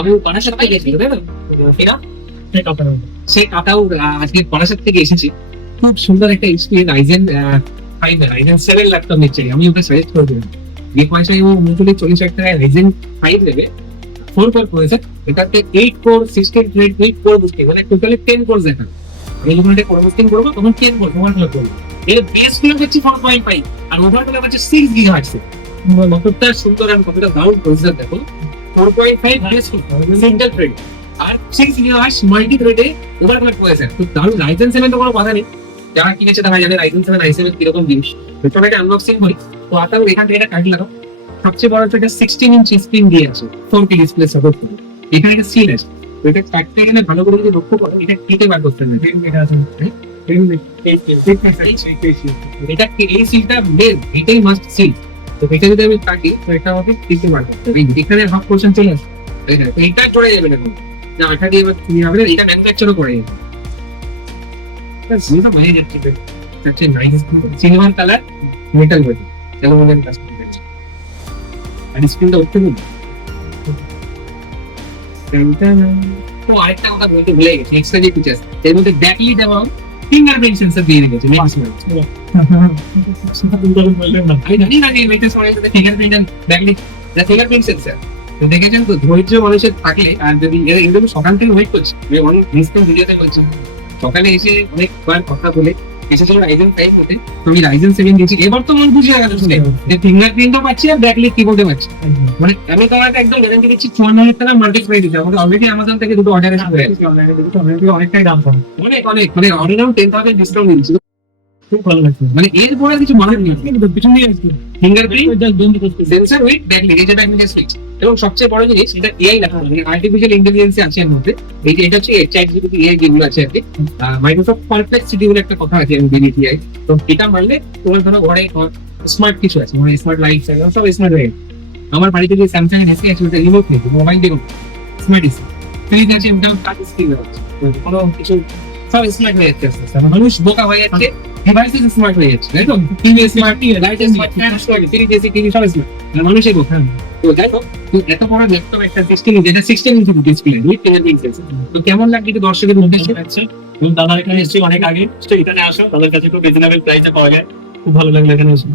বাবু বারাসাত থেকে এসেছিল, তাই না? এরা সেই কাকাও আজকে বারাসাত থেকে এসেছে। খুব সুন্দর একটা এইচপি রাইজেন 5 রাইজেন 7 ল্যাপটপ নিচ্ছে। আমি ওটা সাজেস্ট করে দিলাম। যে পয়সায় ও মুখে 40,000 টাকায় রাইজেন 5 নেবে, 4 কোর প্রসেসর, এটাতে 8 কোর 16 থ্রেড 8 কোর বুস্টিং, মানে টোটালি 10 কোর দেখা। আমি যখন এটা কোর বুস্টিং করবো তখন 10 কোর ওভারক্লক করবো। এর বেস গুলো হচ্ছে 4.5 আর ওভারক্লক হচ্ছে 6 গিগাহার্টজ। কতটা সুন্দর আর কতটা দারুণ প্রসেসর দেখো। 4.5 বেস সিঙ্গেল থ্রেড আর 6 গিগাহার্টজ মাল্টি থ্রেডে ওভারক্লক প্রসেসর। তো দারুণ। রাইজেন 7 তো কোনো কথা নেই, যারা কিনেছে তারা জানে রাইজেন 7 i7 কিরকম জিনিস। প্রথমে এটা আনবক্সিং করি। তো আতাও এখান থেকে এটা কাট লাগাও। সবচেয়ে বড় হচ্ছে এটা 16 ইঞ্চি স্ক্রিন দিয়ে আছে, 4K ডিসপ্লে সাপোর্ট করে। এখানে একটা সিল আছে, তো এটা কাটতে গেলে ভালো করে যদি লক্ষ্য করো এটা কেটে বার করতে হবে। এটা আছে এটা এই সিলটা মেন, এটাই মাস্ট সিল। তো এটা যদি আমি কাটি তো এটা আমাকে কেটে বার করতে হবে। এখানে হাফ পোরশন চলে আসে, তো এইটা জোড়া যাবে না কোনো, না আঠা দিয়ে তুমি হবে না, এটা ম্যানুফ্যাকচারও করে যাবে। জিনিসটা বাইরে যাচ্ছে, হচ্ছে nice silver colour metal body, aluminium cast আর স্ক্রিনটা উঠতে দিন। ও আরেকটা কথা বলতে ভুলে গেছি, এক্সট্রা যে ফিচার্স এর মধ্যে ব্যাকলিট এবং ফিঙ্গারপ্রিন্ট সেন্সর দিয়ে রেখেছে। আমি জানি না যে লেটেস্ট মডেলটাতে fingerprint and backlit, fingerprint sensor দেখেছেন তো। ধৈর্য মানুষের থাকলে, আর যদি এরকম সকাল থেকে ওয়েট করছি, অনেক ডিসকাউন্ট ভিডিওতে বলছি, সকালে এসে অনেকবার কথা বলে এসেছিল রাইজেন 5 হতে, তুমি রাইজেন 7 দিয়েছি। এবার তো মন খুশি হয়ে গেল শুনে যে ফিঙ্গারপ্রিন্টও পাচ্ছি আর ব্যাকলিট কিবোর্ডে পাচ্ছি। মানে আমি তোমাকে একদম গ্যারান্টি দিচ্ছি 54,000 টাকা মাল্টিপ্লাই দিতে। আমাদের অলরেডি অ্যামাজন থেকে দুটো অর্ডার এসে হয়ে গেছে, অনেকটাই দাম কম, অনেক অনেক মানে অর্ডার 10,000 ডিসকাউন্ট দিচ্ছি। খুব ভালো লাগছে। মানে এরপরে কিছু বলার নেই, পিছন দিয়ে ফিঙ্গারপ্রিন্ট সেন্সর উইথ ব্যাকলিট, এই যেটা আমি জাস্ট লিখছি। এবং সবচেয়ে বড় জিনিস এটা এআই লেখা, মানে আর্টিফিশিয়াল ইন্টেলিজেন্স আছে এর মধ্যে। এই যে এটা হচ্ছে চ্যাটজিপিটি এআই যেগুলো আছে আর কি। মাইক্রোসফট পারপ্লেক্সিটি বলে একটা কথা আছে এমবিডিটিআই। তো এটা মানলে তোমার ধরো ঘরে স্মার্ট কিছু আছে, মানে স্মার্ট লাইটস আছে, সব স্মার্ট হয়ে গেছে। আমার বাড়িতে যে স্যামসাং এর এসি আছে ওটা রিমোট নেই, মোবাইল দিয়ে স্মার্ট এসি। ফ্রিজ আছে ওটা টাচ স্ক্রিন আছে, কোনো কিছু সব স্মার্ট হয়ে যাচ্ছে আস্তে আস্তে। মানুষ বোকা হয়ে যাচ্ছে, ডিভাইসেস স্মার্ট হয়ে যাচ্ছে, তাই তো? TV smart, light smart, fan smart, fridge AC, TV সব স্মার্ট, মানুষই বোকা। তো যাই হোক, এত বড় ল্যাপটপ একটা 16 ইঞ্চি, এটা 16 inch display with fingerprint sensor. তো কেমন লাগছে একটু দর্শকের উদ্দেশ্যে? আচ্ছা, এবং দাদা এখানে এসেছি অনেক আগে, তো এখানে আসো, তাদের কাছে খুব রিজনেবল প্রাইসে পাওয়া যায়। খুব ভালো লাগলো এখানে এসে।